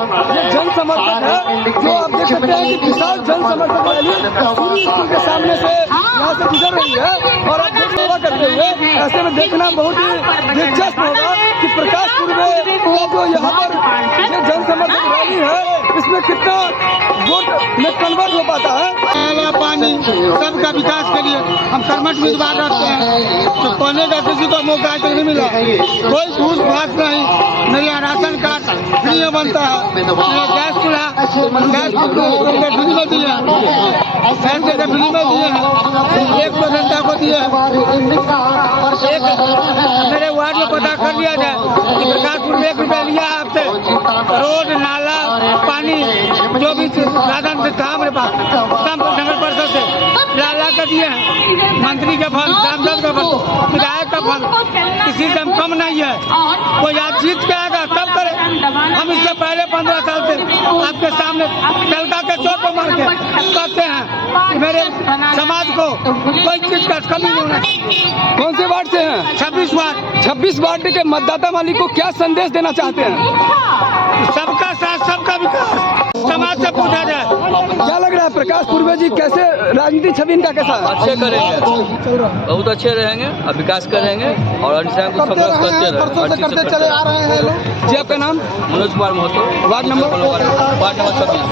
ये जन समर्थक है जो आप देख सकते हैं कि विशाल जन समर्थक रैली सूर्य स्कूल के सामने से यहाँ से गुजर रही है। और आप देख सेवा करते हुए ऐसे में देखना बहुत ही दिलचस्प होगा कि प्रकाशपुर में जो यहाँ पर ये जन समर्थक रैली है इसमें कितना वोट में कन्वर्ट हो पाता है। पानी सबका विकास के लिए हम कर्मठ उम्मीदवार रखते हैं, तो पढ़ने का किसी को मौका नहीं मिला, कोई घूस घास नहीं, मेरा राशन कार्ड फ्री में बनता है, मेरा गैस चूल्हा फ्री में दिए हैं, फैन जगह फ्री में दिए हैं, 100 जनता को दिए हैं। एक मेरे वार्ड में पता कर लिया जाए कि प्रकाशपुर में 1 रुपया लिया है आपसे, रोड नाला पानी जो भी साधन से था हमारे पास सब नगर परिषद से ला कर दिए हैं। मंत्री का फंड, सांसद का फंड, विधायक का फंड, किसी से हम कम नहीं है। कोई आप जीत के आएगा तब करे। हम इससे पहले 15 साल से आपके सामने टलका के चोट को मार के कहते हैं कि मेरे समाज को कोई चीज का कमी नहीं होना चाहिए। कौन से वार्ड से हैं? 26 वार्ड। 26 वार्ड के मतदाता मालिक को क्या संदेश देना चाहते हैं? सबका साथ सबका विकास समाज से पूछा जाए। क्या लग रहा है प्रकाशपुर में जी कैसे राजनीतिक छवि इनका कैसा है? अच्छे करेंगे, बहुत अच्छे रहेंगे, अब विकास करेंगे और अनिश्चय को संघर्ष करते चले आ रहे हैं। जी आपका नाम? Manoj Kumar Mahato, ward number 26।